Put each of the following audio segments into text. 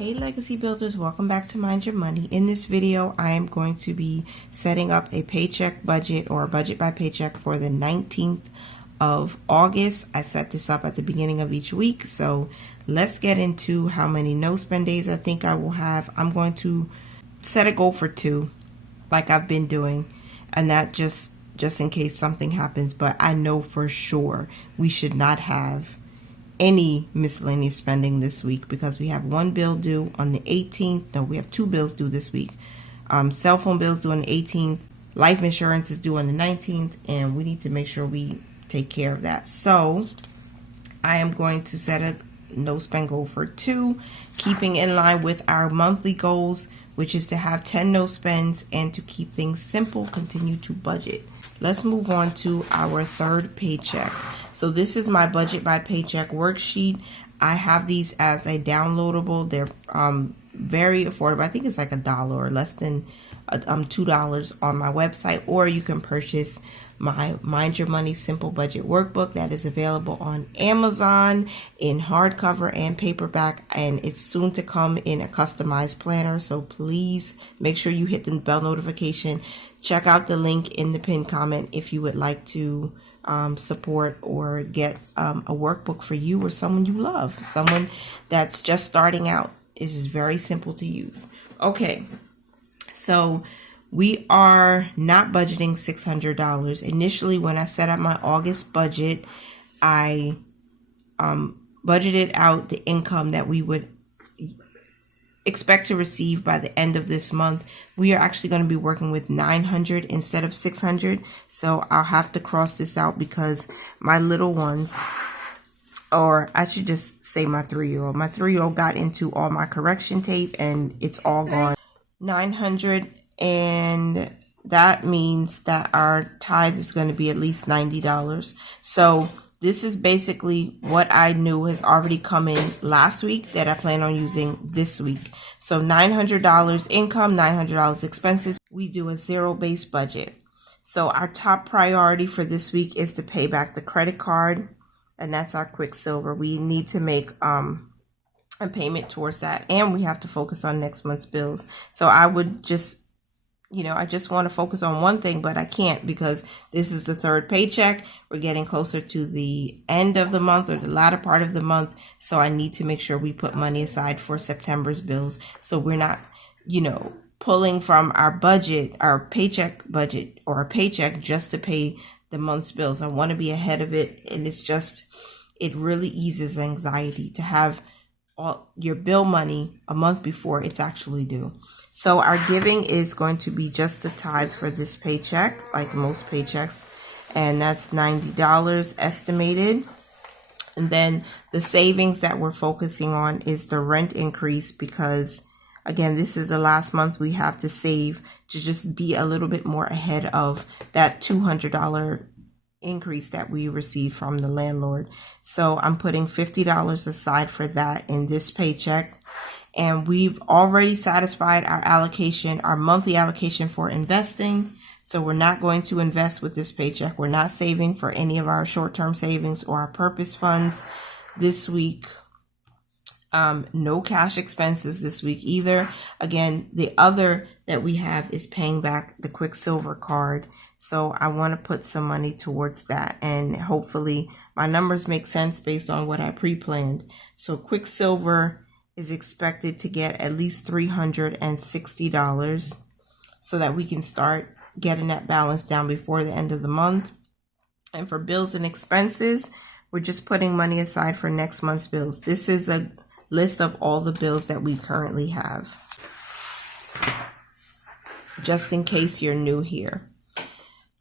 Hey Legacy Builders, welcome back to Mind Your Money. In this video, I am going to be setting up a paycheck budget or a budget by paycheck for the 19th of August. I set this up at the beginning of each week. So let's get into how many no spend days I think I will have. I'm going to set a goal for 2 like I've been doing, and that just in case something happens, but I know for sure we should not have any miscellaneous spending this week because we have one bill due on the 18th. No, we have 2 bills due this week. Cell phone bills due on the 18th. Life insurance is due on the 19th, and we need to make sure we take care of that. So I am going to set a no spend goal for 2, keeping in line with our monthly goals, which is to have 10 no spends and to keep things simple, continue to budget. Let's move on to our third paycheck. So this is my budget by paycheck worksheet. I have these as a downloadable. They're very affordable. I think it's like $1 or less than $2 on my website, or you can purchase my Mind Your Money Simple Budget Workbook that is available on Amazon in hardcover and paperback, and it's soon to come in a customized planner. So please make sure you hit the bell notification. Check out the link in the pinned comment if you would like to support or get a workbook for you or someone you love, someone that's just starting out. It is very simple to use. Okay, so we are not budgeting $600. Initially, when I set up my August budget, I budgeted out the income that we would expect to receive by the end of this month. We are actually going to be working with $900 instead of $600. So I'll have to cross this out because my little ones, or I should just say my 3-year-old. My 3-year-old got into all my correction tape and it's all gone. $900, and that means that our tithe is going to be at least $90. So this is basically what I knew has already come in last week that I plan on using this week. So $900 income, $900 expenses. We do a zero-based budget. So our top priority for this week is to pay back the credit card, and that's our Quicksilver. We need to make a payment towards that, and we have to focus on next month's bills. So I would just, I just want to focus on one thing, but I can't because this is the third paycheck. We're getting closer to the end of the month or the latter part of the month. So I need to make sure we put money aside for September's bills. So we're not, pulling from our budget, our paycheck budget or a paycheck just to pay the month's bills. I want to be ahead of it. And it really eases anxiety to have all your bill money a month before it's actually due. So our giving is going to be just the tithe for this paycheck, like most paychecks, and that's $90 estimated. And then the savings that we're focusing on is the rent increase because, again, this is the last month we have to save to just be a little bit more ahead of that $200 increase that we received from the landlord. So I'm putting $50 aside for that in this paycheck. And we've already satisfied our allocation, our monthly allocation for investing. So we're not going to invest with this paycheck. We're not saving for any of our short-term savings or our purpose funds this week. No cash expenses this week either. Again, the other that we have is paying back the Quicksilver card. So I want to put some money towards that. And hopefully my numbers make sense based on what I pre-planned. So Quicksilver is expected to get at least $360 so that we can start getting that balance down before the end of the month. And for bills and expenses, we're just putting money aside for next month's bills. This is a list of all the bills that we currently have, just in case you're new here.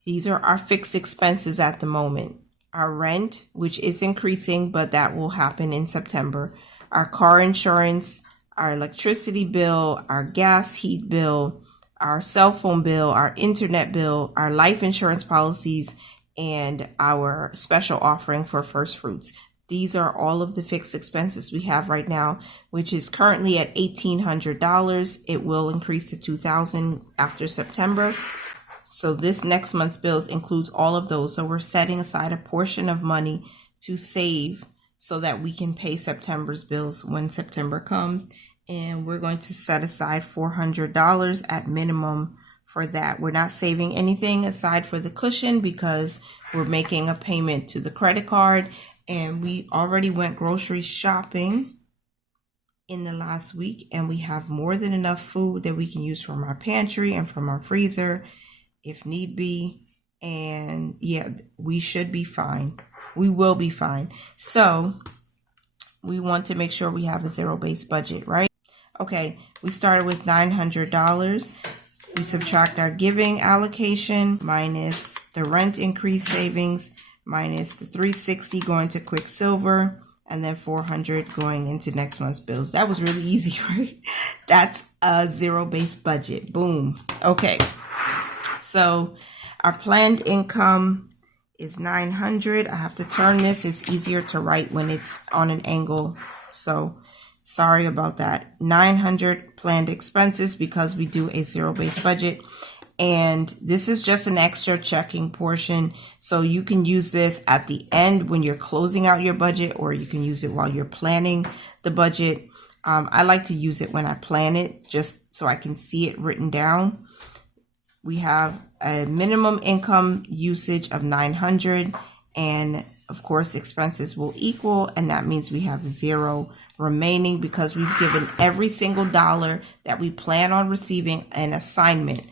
These are our fixed expenses at the moment. Our rent, which is increasing, but that will happen in September. Our car insurance, our electricity bill, our gas heat bill, our cell phone bill, our internet bill, our life insurance policies, and our special offering for first fruits. These are all of the fixed expenses we have right now, which is currently at $1,800. It will increase to $2,000 after September. So this next month's bills includes all of those. So we're setting aside a portion of money to save so that we can pay September's bills when September comes. And we're going to set aside $400 at minimum for that. We're not saving anything aside for the cushion because we're making a payment to the credit card, and we already went grocery shopping in the last week, and we have more than enough food that we can use from our pantry and from our freezer if need be. And yeah, we should be fine. We will be fine. So we want to make sure we have a zero-based budget, right? Okay, we started with $900. We subtract our giving allocation minus the rent increase savings minus the $360 going to Quicksilver, and then $400 going into next month's bills. That was really easy, right? That's a zero-based budget. Boom. Okay, so our planned income is $900. I have to turn this. It's easier to write when it's on an angle, so sorry about that. $900 planned expenses because we do a zero-based budget. And this is just an extra checking portion. So you can use this at the end when you're closing out your budget, or you can use it while you're planning the budget. I like to use it when I plan it, just so I can see it written down. We have a minimum income usage of $900, and of course expenses will equal, and that means we have zero remaining because we've given every single dollar that we plan on receiving an assignment.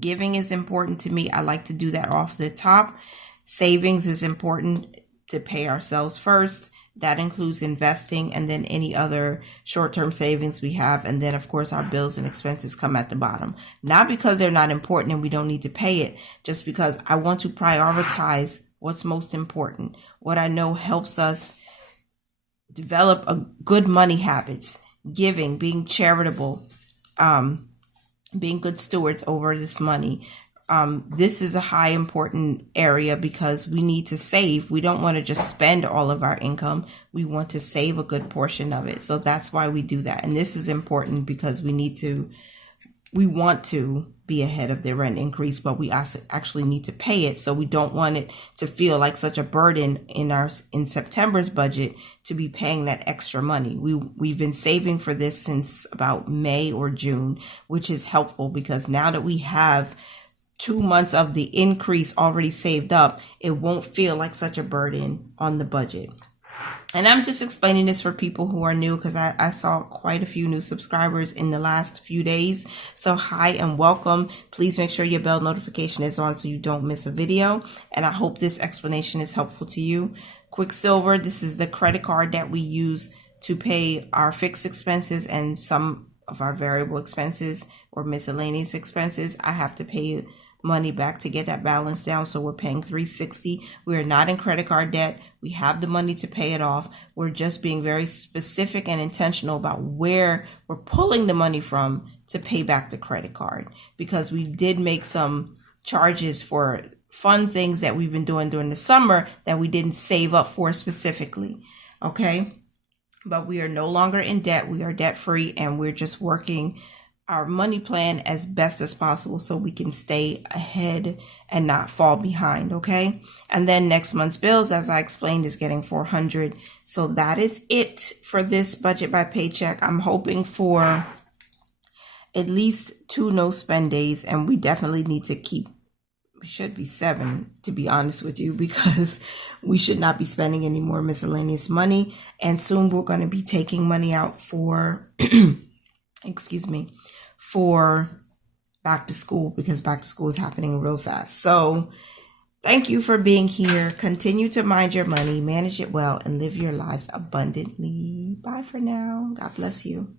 Giving is important to me. I like to do that off the top. Savings is important to pay ourselves first. That includes investing and then any other short-term savings we have. And then, of course, our bills and expenses come at the bottom. Not because they're not important and we don't need to pay it, just because I want to prioritize what's most important. What I know helps us develop a good money habits, giving, being charitable, being good stewards over this money. This is a high important area because we need to save. We don't want to just spend all of our income. We want to save a good portion of it. So that's why we do that. And this is important because we want to be ahead of the rent increase, but we actually need to pay it. So we don't want it to feel like such a burden in September's budget to be paying that extra money. We've been saving for this since about May or June, which is helpful because now that we have 2 months of the increase already saved up, it won't feel like such a burden on the budget. And I'm just explaining this for people who are new because I saw quite a few new subscribers in the last few days. So hi and welcome. Please make sure your bell notification is on so you don't miss a video. And I hope this explanation is helpful to you. Quicksilver, this is the credit card that we use to pay our fixed expenses and some of our variable expenses or miscellaneous expenses. I have to pay money back to get that balance down, so we're paying $360. We are not in credit card debt. We have the money to pay it off. We're just being very specific and intentional about where we're pulling the money from to pay back the credit card, because we did make some charges for fun things that we've been doing during the summer that we didn't save up for specifically. Okay, but we are no longer in debt. We are debt free, and we're just working our money plan as best as possible so we can stay ahead and not fall behind. Okay, and then next month's bills, as I explained, is getting $400. So that is it for this budget by paycheck. I'm hoping for at least 2 no spend days, and we definitely need to keep, we should be 7 to be honest with you, because we should not be spending any more miscellaneous money. And soon we're going to be taking money out for excuse me, for back to school, because back to school is happening real fast. So thank you for being here. Continue to mind your money, manage it well, and live your lives abundantly. Bye for now. God bless you.